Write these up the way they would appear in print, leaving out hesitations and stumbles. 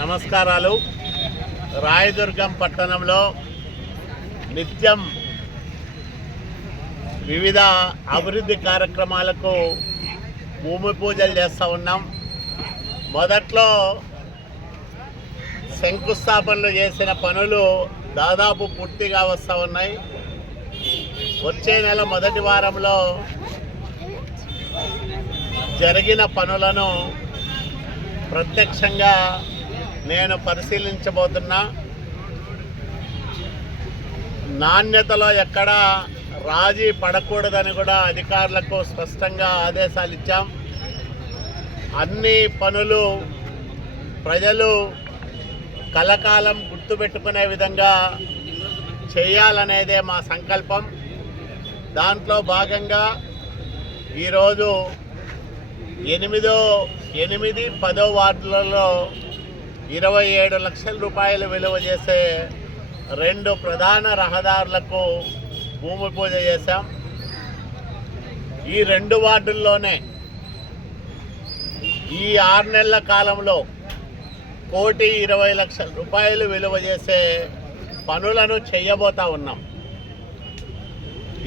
నమస్కారాలు. రాయదుర్గం పట్టణంలో నిత్యం వివిధ అభివృద్ధి కార్యక్రమాలకు భూమి పూజలు చేస్తూ ఉన్నాం. మొదట్లో శంకుస్థాపనలు చేసిన పనులు దాదాపు పూర్తిగా వస్తూ ఉన్నాయి. వచ్చే నెల మొదటి వారంలో జరిగిన పనులను ప్రత్యక్షంగా నేను పరిశీలించబోతున్నా. నాణ్యతలో ఎక్కడా రాజీ పడకూడదని కూడా అధికారులకు స్పష్టంగా ఆదేశాలు ఇచ్చాం. అన్ని పనులు ప్రజలు కలకాలం గుర్తుపెట్టుకునే విధంగా చేయాలనేదే మా సంకల్పం. దాంట్లో భాగంగా ఈరోజు 8, 10 వార్డులలో 27 లక్షల రూపాయలు విలువ చేసే 2 ప్రధాన రహదారులకు భూమి పూజ చేశాం. ఈ 2 వార్డుల్లోనే ఈ 6 నెలల కాలంలో 1,20,00,000 రూపాయలు విలువ చేసే పనులను చేయబోతా ఉన్నాం.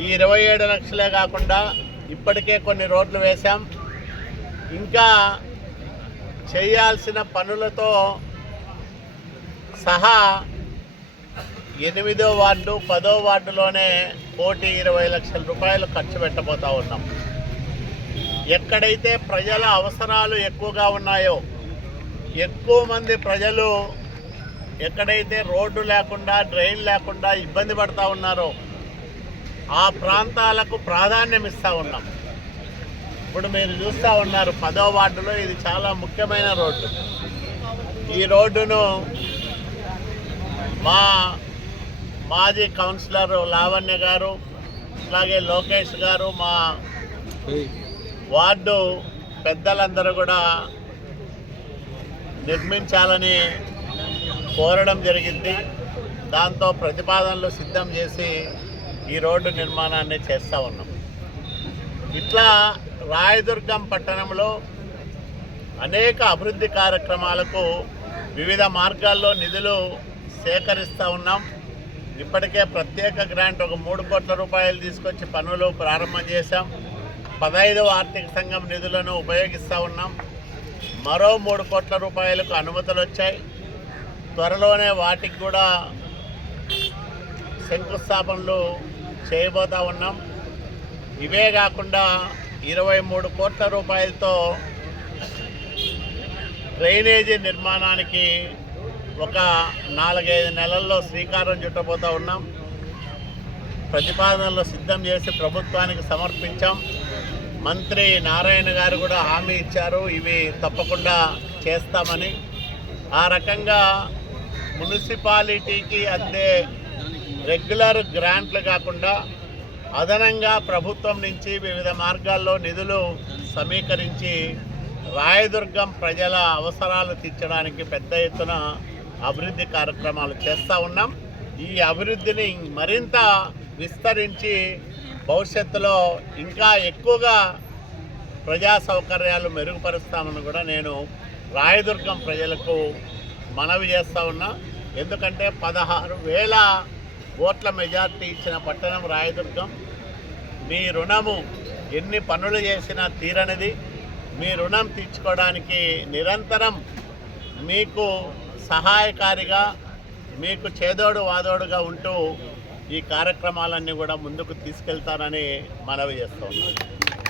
ఈ 27 లక్షలే కాకుండా ఇప్పటికే కొన్ని రోడ్లు వేశాం. ఇంకా చేయాల్సిన పనులతో సహా 8వ వార్డు 10వ వార్డులోనే 1,20,00,000 రూపాయలు ఖర్చు పెట్టబోతా ఉన్నాం. ఎక్కడైతే ప్రజల అవసరాలు ఎక్కువగా ఉన్నాయో, ఎక్కువ మంది ప్రజలు ఎక్కడైతే రోడ్డు లేకుండా డ్రైన్ లేకుండా ఇబ్బంది పడుతూ ఉన్నారో ఆ ప్రాంతాలకు ప్రాధాన్యం ఇస్తూ ఉన్నాం. ఇప్పుడు మీరు చూస్తూ ఉన్నారు 10వ వార్డులో ఇది చాలా ముఖ్యమైన రోడ్డు. ఈ రోడ్డును మా మాజీ కౌన్సిలర్ లావణ్య గారు, అలాగే లోకేష్ గారు, మా వార్డు పెద్దలందరూ కూడా నిర్మించాలని కోరడం జరిగింది. దాంతో ప్రతిపాదనలు సిద్ధం చేసి ఈ రోడ్డు నిర్మాణాన్ని చేస్తూ ఉన్నాం. ఇట్లా రాయదుర్గం పట్టణంలో అనేక అభివృద్ధి కార్యక్రమాలకు వివిధ మార్గాల్లో నిధులు సేకరిస్తూ ఉన్నాం. ఇప్పటికే ప్రత్యేక గ్రాంట్ ఒక 3 కోట్ల రూపాయలు తీసుకొచ్చి పనులు ప్రారంభం చేశాం. 15వ ఆర్థిక సంఘం నిధులను ఉపయోగిస్తూ ఉన్నాం. మరో 3 కోట్ల రూపాయలకు అనుమతులు వచ్చాయి. త్వరలోనే వాటికి కూడా శంకుస్థాపనలు చేయబోతూ ఉన్నాం. ఇవే కాకుండా 23 కోట్ల రూపాయలతో డ్రైనేజీ నిర్మాణానికి ఒక 4-5 నెలల్లో శ్రీకారం చుట్టబోతూ ఉన్నాం. ప్రతిపాదనలు సిద్ధం చేసి ప్రభుత్వానికి సమర్పించాం. మంత్రి నారాయణ గారు కూడా హామీ ఇచ్చారు, ఇవి తప్పకుండా చేస్తామని. ఆ రకంగా మున్సిపాలిటీకి అందే రెగ్యులర్ గ్రాంట్లు కాకుండా అదనంగా ప్రభుత్వం నుంచి వివిధ మార్గాల్లో నిధులు సమీకరించి రాయదుర్గం ప్రజల అవసరాలు తీర్చడానికి పెద్ద ఎత్తున అభివృద్ధి కార్యక్రమాలు చేస్తూ ఉన్నాం. ఈ అభివృద్ధిని మరింత విస్తరించి భవిష్యత్తులో ఇంకా ఎక్కువగా ప్రజా సౌకర్యాలు మెరుగుపరుస్తామని కూడా నేను రాయదుర్గం ప్రజలకు మనవి చేస్తూ ఉన్నా. ఎందుకంటే 16,000 ఓట్ల మెజార్టీ ఇచ్చిన పట్టణం రాయదుర్గం. మీ రుణము ఎన్ని పనులు చేసినా తీరనిది. మీ రుణం తీర్చుకోవడానికి నిరంతరం మీకు సహాయకారిగా, మీకు చేదోడు వాదోడుగా ఉంటూ ఈ కార్యక్రమాలన్నీ కూడా ముందుకు తీసుకెళ్తానని మనవి చేస్తూ ఉన్నాను.